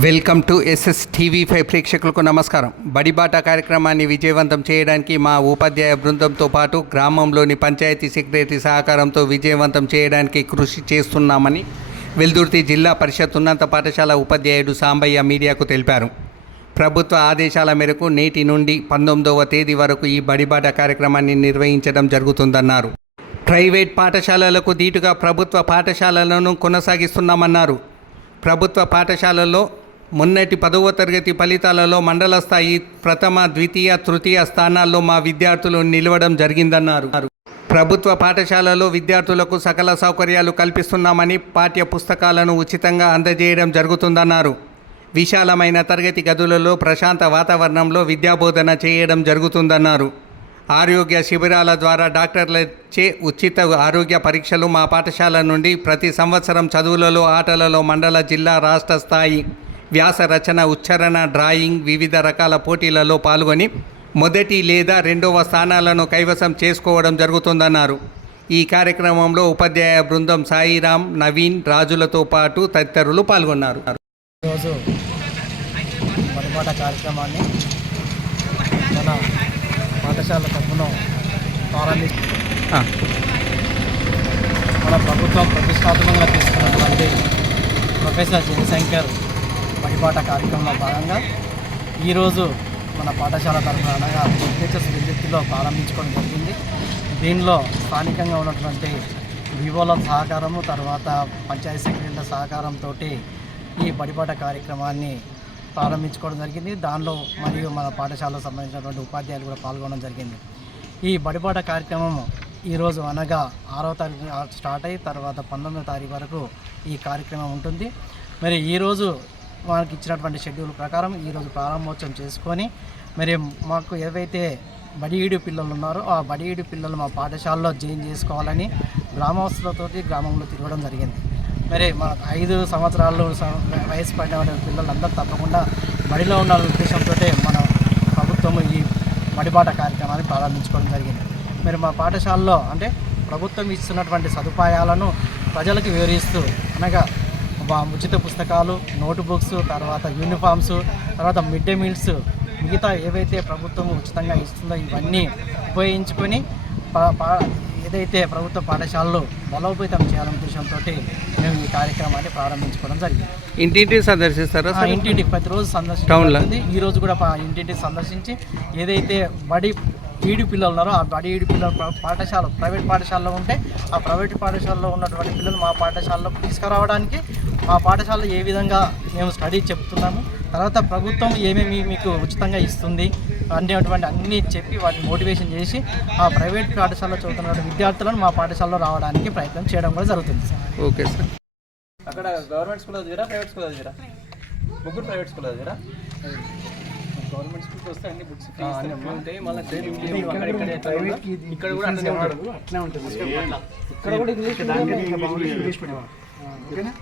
Welcome to SS TV five ప్రేక్షకులకు నమస్కారం. బడిబాట కార్యక్రమాన్ని విజయవంతం చేయడానికి మా ఉపాధ్యాయ బృందంతో పాటు గ్రామంలోని పంచాయతీ సెక్రటరీ సహకారంతో విజయవంతం చేయడానికి కృషి చేస్తున్నామని వెల్దుర్తి జిల్లా పరిషత్ ఉన్నత పాఠశాల ఉపాధ్యాయుడు సాంబయ్య మీడియాకు తెలిపారు. ప్రభుత్వ ఆదేశాల మేరకు నేటి నుండి పంతొమ్మిదవ తేదీ వరకు ఈ బడిబాట కార్యక్రమాన్ని నిర్వహించడం జరుగుతుందన్నారు. ప్రైవేట్ పాఠశాలలకు దీటుగా ప్రభుత్వ పాఠశాలలను కొనసాగిస్తున్నామన్నారు. ప్రభుత్వ పాఠశాలల్లో మొన్నటి పదవ తరగతి ఫలితాలలో మండల స్థాయి ప్రథమ ద్వితీయ తృతీయ స్థానాల్లో మా విద్యార్థులు నిలవడం జరిగిందన్నారు. ప్రభుత్వ పాఠశాలలో విద్యార్థులకు సకల సౌకర్యాలు కల్పిస్తున్నామని పాఠ్య పుస్తకాలను ఉచితంగా అందజేయడం జరుగుతుందన్నారు. విశాలమైన తరగతి గదులలో ప్రశాంత వాతావరణంలో విద్యాబోధన చేయడం జరుగుతుందన్నారు. ఆరోగ్య శిబిరాల ద్వారా డాక్టర్లచే ఉచిత ఆరోగ్య పరీక్షలు మా పాఠశాల నుండి ప్రతి సంవత్సరం చదువులలో ఆటలలో మండల జిల్లా రాష్ట్ర స్థాయి వ్యాస రచన ఉచ్చారణ డ్రాయింగ్ వివిధ రకాల పోటీలలో పాల్గొని మొదటి లేదా రెండవ స్థానాలను కైవసం చేసుకోవడం జరుగుతుందన్నారు. ఈ కార్యక్రమంలో ఉపాధ్యాయ బృందం సాయిరాం నవీన్ రాజులతో పాటు తదితరులు పాల్గొన్నారు. ఈరోజు పరిపాట కార్యక్రమాన్ని మన పాఠశాల తరఫున మన ప్రభుత్వం ప్రతిష్టాత్మకంగా తీసుకున్నటువంటి ప్రొఫెసర్ జయశంకర్ పరిపాట కార్యక్రమంలో భాగంగా ఈరోజు మన పాఠశాల తరఫున అనగా టీచర్స్ విద్యుత్తులో ప్రారంభించుకోవడం జరిగింది. దీనిలో స్థానికంగా ఉన్నటువంటి వివోల సహకారము తర్వాత పంచాయతీ సెక్రటరీల సహకారంతో ఈ బడిపాట కార్యక్రమాన్ని ప్రారంభించుకోవడం జరిగింది. దానిలో మరియు మన పాఠశాలకు సంబంధించినటువంటి ఉపాధ్యాయులు కూడా పాల్గొనడం జరిగింది. ఈ బడిపాట కార్యక్రమం ఈరోజు అనగా ఆరో తారీఖు స్టార్ట్ అయ్యి తర్వాత పంతొమ్మిదో తారీఖు వరకు ఈ కార్యక్రమం ఉంటుంది. మరి ఈరోజు మనకి ఇచ్చినటువంటి షెడ్యూల్ ప్రకారం ఈరోజు ప్రారంభోత్సవం చేసుకొని మరి మాకు ఏవైతే బడిఈడి పిల్లలు ఉన్నారో ఆ బడిఈడి పిల్లలు మా పాఠశాలలో జాయిన్ చేసుకోవాలని గ్రామస్తులతోటి గ్రామంలో తిరగడం జరిగింది. మరి మా ఐదు సంవత్సరాలు వయసు పడిన పిల్లలందరూ తప్పకుండా బడిలో ఉన్న ఉద్దేశంతో మన ప్రభుత్వం ఈ బడిబాట కార్యక్రమాన్ని ప్రారంభించుకోవడం జరిగింది. మరి మా పాఠశాలలో అంటే ప్రభుత్వం ఇస్తున్నటువంటి సదుపాయాలను ప్రజలకు వివరిస్తూ అనగా ఉచిత పుస్తకాలు నోట్ బుక్స్ తర్వాత యూనిఫామ్స్ తర్వాత మిడ్ డే మీల్స్ మిగతా ఏవైతే ప్రభుత్వం ఉచితంగా ఇస్తుందో ఇవన్నీ ఉపయోగించుకొని ఏదైతే ప్రభుత్వ పాఠశాలలు బలోపేతం చేయాలనే ఉద్దేశంతో మేము ఈ కార్యక్రమాన్ని ప్రారంభించుకోవడం జరిగింది ఇంటింటికి సందర్శిస్తారా ఆ ఇంటింటికి ప్రతిరోజు? జరుగుతుంది. ఈ రోజు కూడా ఇంటింటికి సందర్శించి ఏదైతే బడి ఈడి పిల్లలు ఉన్నారో. ఆ బడి ఈడి పిల్లలు పాఠశాల ప్రైవేట్ పాఠశాలలో ఉంటే ఆ ప్రైవేట్ పాఠశాలలో ఉన్నటువంటి పిల్లలు మా పాఠశాలలోకి తీసుకురావడానికి మా పాఠశాలలో ఏ విధంగా మేము స్టడీ చెప్తున్నాము తర్వాత ప్రభుత్వం ఏమేమి మీకు ఉచితంగా ఇస్తుంది అనేటువంటి అన్నీ చెప్పి వాటిని మోటివేషన్ చేసి ఆ ప్రైవేట్ పాఠశాలలో చదువుతున్న విద్యార్థులను మా పాఠశాలలో రావడానికి ప్రయత్నం చేయడం కూడా జరుగుతుంది. Sir okay sir. అక్కడ గవర్నమెంట్ స్కూల్ చదివిరా ప్రైవేట్ స్కూల్ చదివిరా? ముగ్గురు ప్రైవేట్ స్కూల్ చదివిరా? గవర్నమెంట్ స్కూల్కి వస్తే అన్ని బుక్స్ ఉంటాయి. మళ్ళీ ఇక్కడ కూడా అట్లనే ఉంటుంది. ఇక్కడ కూడా ఇంగ్లీష్ ఇంగ్లీష్. ఓకేనా?